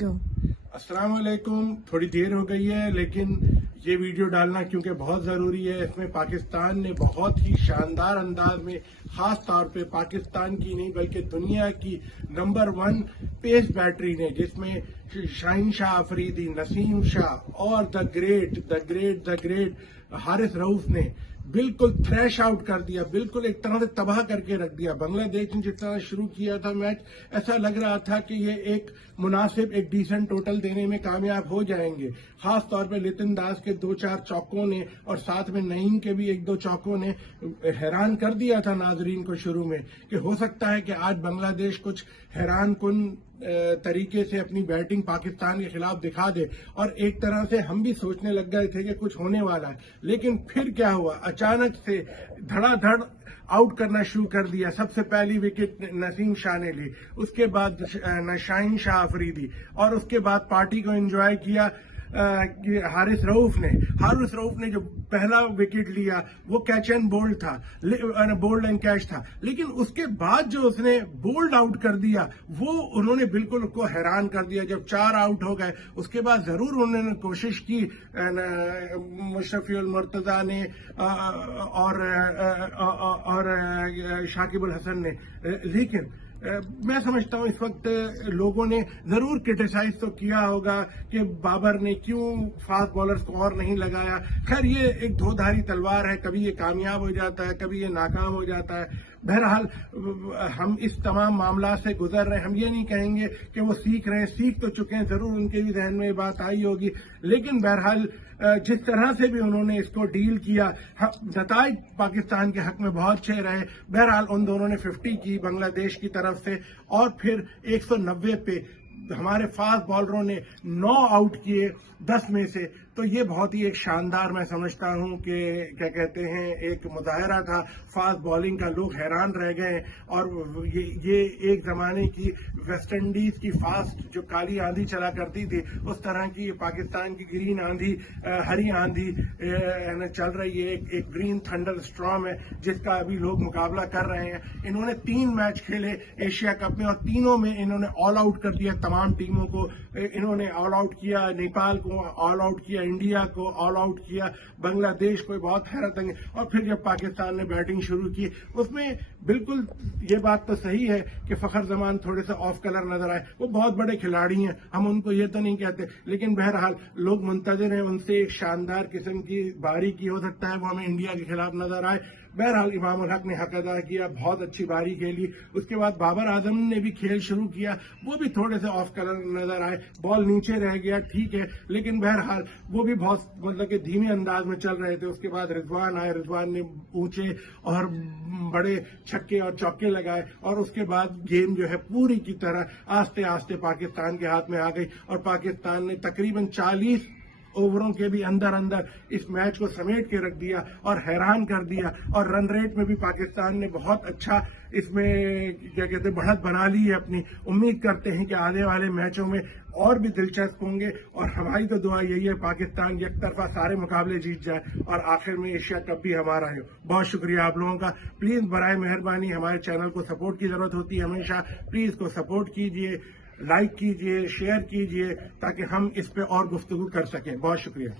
go. अस्सलाम वालेकुम। थोड़ी देर हो गई है लेकिन ये वीडियो डालना क्योंकि बहुत ज़रूरी है। इसमें पाकिस्तान ने बहुत ही शानदार अंदाज में, ख़ास तौर पे पाकिस्तान की नहीं बल्कि दुनिया की नंबर 1 पेस बैटरी ने, जिसमें शाहीन शाह अफरीदी, नसीम शाह और द ग्रेट हारिस रऊफ ने बिल्कुल थ्रैश आउट कर दिया, बिल्कुल एक तरह से तबाह करके रख दिया। बांग्लादेश ने जिस तरह शुरू किया था मैच, ऐसा लग रहा था कि ये एक मुनासिब, एक डिसेंट टोटल देने में कामयाब हो जाएंगे। खास तौर पे लितिन दास के 2-4 चौकों ने और साथ में नईम के भी 1-2 चौकों ने हैरान कर दिया था नाजरीन को शुरू में, कि हो सकता है कि आज बांग्लादेश कुछ हैरान कुन तरीके से अपनी बैटिंग पाकिस्तान के खिलाफ दिखा दे। और एक तरह से हम भी सोचने लग गए थे कि कुछ होने वाला है, लेकिन फिर क्या हुआ, अचानक से धड़ाधड़ आउट करना शुरू कर दिया। सबसे पहली विकेट नसीम शाह ने ली, उसके बाद शाहीन शाह अफरीदी, और उसके बाद पार्टी को एंजॉय किया हारिस रऊफ ने जो पहला विकेट लिया वो कैच एंड बोल्ड था, बोल्ड एंड कैच था। लेकिन उसके बाद जो उसने बोल्ड आउट कर दिया, वो उन्होंने बिल्कुल उसको हैरान कर दिया। जब 4 आउट हो गए उसके बाद जरूर उन्होंने कोशिश की मुशर्रफ उल मुर्तजा ने और शाकिब अल हसन ने, लेकिन मैं समझता हूं इस वक्त लोगों ने जरूर क्रिटिसाइज तो किया होगा कि बाबर ने क्यों फास्ट बॉलर्स को और नहीं लगाया। खैर, ये एक धोधारी तलवार है, कभी ये कामयाब हो जाता है, कभी ये नाकाम हो जाता है। बहरहाल हम इस तमाम मामला से गुजर रहे हैं। हम ये नहीं कहेंगे कि वो सीख रहे हैं, सीख तो चुके हैं, जरूर उनके भी जहन में ये बात आई होगी। लेकिन बहरहाल जिस तरह से भी उन्होंने इसको डील किया, नताइज पाकिस्तान के हक में बहुत अच्छे रहे। बहरहाल उन दोनों ने 50 की बांग्लादेश की तरफ से, और फिर 190 पे हमारे फास्ट बॉलरों ने 9 आउट किए 10 में से। तो ये बहुत ही एक शानदार, मैं समझता हूं कि क्या कहते हैं, एक मुजाहरा था फास्ट बॉलिंग का। लोग हैरान रह गए। और ये एक जमाने की वेस्ट इंडीज की फास्ट जो काली आंधी चला करती थी, उस तरह की पाकिस्तान की ग्रीन आंधी, हरी आंधी चल रही है। एक ग्रीन थंडर स्टॉर्म है जिसका अभी लोग मुकाबला कर रहे हैं। इन्होंने 3 मैच खेले एशिया कप में और तीनों में इन्होंने ऑल आउट कर दिया। तमाम टीमों को इन्होंने ऑल आउट किया, नेपाल को ऑल आउट किया, इंडिया को ऑल आउट किया, बांग्लादेश को बहुत हैरत है। और फिर जब पाकिस्तान ने बैटिंग शुरू की, उसमें बिल्कुल ये बात तो सही है कि फखर जमान थोड़े से ऑफ कलर नजर आए। वो बहुत बड़े खिलाड़ी हैं, हम उनको ये तो नहीं कहते, लेकिन बहरहाल लोग मुंतजिर हैं उनसे एक शानदार किस्म की बारी की। हो सकता है वो हमें इंडिया के खिलाफ नजर आए। बहरहाल इमाम उल हक ने हक अदा किया, बहुत अच्छी बारी खेली। उसके बाद बाबर आजम ने भी खेल शुरू किया, वो भी थोड़े से ऑफ कलर नजर आए, बॉल नीचे रह गया, ठीक है, लेकिन बहरहाल वो भी बहुत मतलब कि धीमे अंदाज में चल रहे थे। उसके बाद रिजवान आए, रिजवान ने ऊंचे और बड़े छक्के और चौके लगाए, और उसके बाद गेम जो है पूरी की तरह आस्ते आस्ते पाकिस्तान के हाथ में आ गई। और पाकिस्तान ने तकरीबन 40 ओवरों के भी अंदर इस मैच को समेट के रख दिया और हैरान कर दिया। और रन रेट में भी पाकिस्तान ने बहुत अच्छा इसमें क्या कहते हैं बढ़त बना ली है अपनी। उम्मीद करते हैं कि आने वाले मैचों में और भी दिलचस्प होंगे। और हमारी तो दुआ यही है पाकिस्तान एक तरफा सारे मुकाबले जीत जाए और आखिर में एशिया कप भी हमारा है। बहुत शुक्रिया आप लोगों का। प्लीज बराए मेहरबानी हमारे चैनल को सपोर्ट की जरूरत होती है हमेशा। प्लीज को सपोर्ट कीजिए, लाइक कीजिए, शेयर कीजिए, ताकि हम इस पे और गुफ्तगू कर सकें। बहुत शुक्रिया।